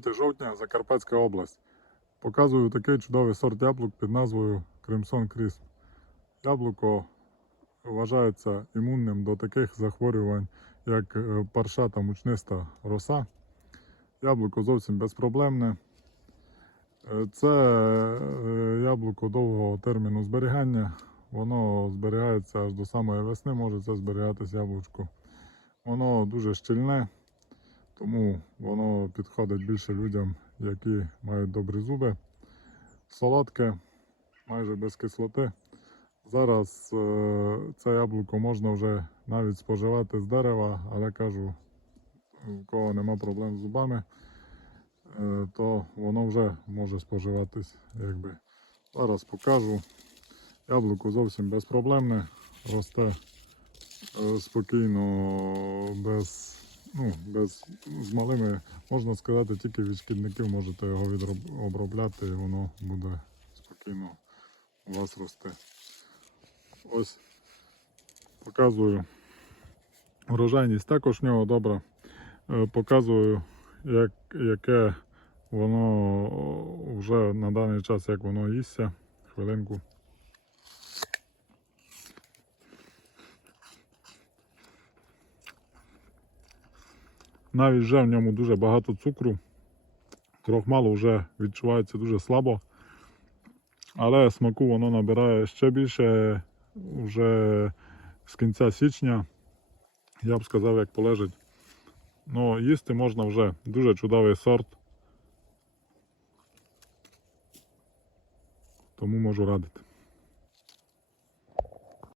3 жовтня, Закарпатська область. Показую такий чудовий сорт яблук під назвою Crimson Crisp. Яблуко вважається імунним до таких захворювань, як е, парша та мучниста роса. Яблуко зовсім безпроблемне. Е, Це е, яблуко довгого терміну зберігання. Воно зберігається аж до самої весни, може це зберігатись яблучко. Воно дуже щільне, тому воно підходить більше людям, які мають добрі зуби. Солодке, майже без кислоти. Зараз е, це яблуко можна вже навіть споживати з дерева, але кажу, у кого нема проблем з зубами, е, то воно вже може споживатись. Якби. Зараз покажу. Яблуко зовсім безпроблемне, росте е, спокійно, без, ну, без, з малими, можна сказати, тільки від шкідників можете його обробляти і воно буде спокійно у вас рости. Ось показую. Урожайність також в нього добра. Е, Показую, як, яке воно вже на даний час, як воно їсться. Хвилинку. Навіть вже в ньому дуже багато цукру. Крохмалу вже відчувається дуже слабо. Але смаку воно набирає ще більше вже з кінця січня. Я б сказав, як полежить. Ну, їсти можна вже дуже чудовий сорт. Тому можу радити.